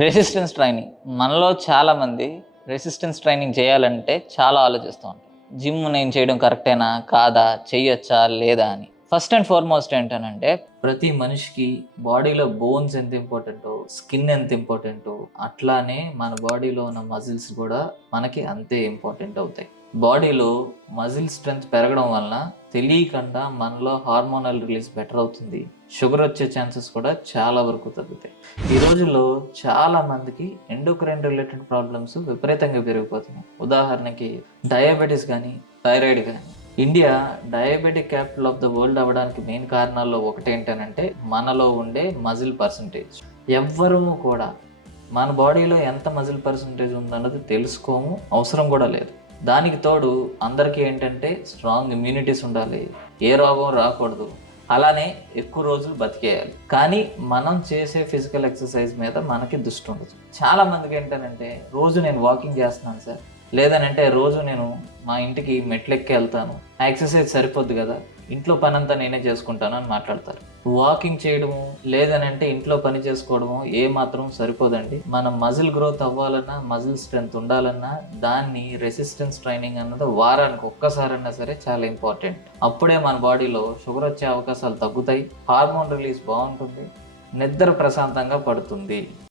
Resistance training మనలో చాలామంది resistance training చేయాలంటే చాలా ఆలోచిస్తూ ఉంటాం. జిమ్ నేను చేయడం కరెక్టేనా కాదా, చెయ్యొచ్చా లేదా అని. ఫస్ట్ అండ్ ఫార్మోస్ట్ ఏంటనంటే ప్రతి మనిషికి బాడీలో బోన్స్ ఎంత ఇంపార్టెంటో, స్కిన్ ఎంత ఇంపార్టెంటో, అట్లానే మన బాడీలో ఉన్న మజిల్స్ కూడా మనకి అంతే ఇంపార్టెంట్ అవుతాయి. బాడీలో మజిల్ స్ట్రెంగ్త్ పెరగడం వలన తెలియకుండా మనలో హార్మోనల్ రిలీజ్ బెటర్ అవుతుంది. షుగర్ వచ్చే ఛాన్సెస్ కూడా చాలా వరకు తగ్గుతాయి. ఈ రోజుల్లో చాలా మందికి ఎండోక్రైన్ రిలేటెడ్ ప్రాబ్లమ్స్ విపరీతంగా పెరిగిపోతున్నాయి. ఉదాహరణకి డయాబెటీస్ కానీ, థైరాయిడ్ కానీ. India diabetic capital of the world అవ్వడానికి మెయిన్ కారణాల్లో ఒకటి ఏంటనంటే మనలో ఉండే మజిల్ పర్సంటేజ్. ఎవ్వరూ కూడా మన బాడీలో ఎంత మజిల్ పర్సంటేజ్ ఉందన్నది తెలుసుకోము, అవసరం కూడా లేదు. దానికి తోడు అందరికీ ఏంటంటే స్ట్రాంగ్ ఇమ్యూనిటీస్ ఉండాలి, ఏ రోగం రాకూడదు, అలానే ఎక్కువ రోజులు బతికేయాలి. కానీ మనం చేసే ఫిజికల్ ఎక్సర్సైజ్ మీద మనకి దృష్టి ఉండదు. చాలా మందికి ఏంటంటే రోజు నేను వాకింగ్ చేస్తున్నాను సార్, లేదనంటే రోజు నేను మా ఇంటికి మెట్లెక్కి వెళ్తాను, ఆ ఎక్సర్సైజ్ సరిపోద్ది కదా, ఇంట్లో పని అంతా నేనే చేసుకుంటాను అని మాట్లాడతారు. వాకింగ్ చేయడము లేదనంటే ఇంట్లో పని చేసుకోవడము ఏ మాత్రం సరిపోదండి. మనం మజిల్ గ్రోత్ అవ్వాలన్నా, మజిల్ స్ట్రెంగ్త్ ఉండాలన్నా దాన్ని రెసిస్టెన్స్ ట్రైనింగ్ అన్నది వారానికి ఒక్కసారన్నా సరే చాలా ఇంపార్టెంట్. అప్పుడే మన బాడీలో షుగర్ వచ్చే అవకాశాలు తగ్గుతాయి, హార్మోన్ రిలీజ్ బాగుంటుంది, నిద్ర ప్రశాంతంగా పడుతుంది.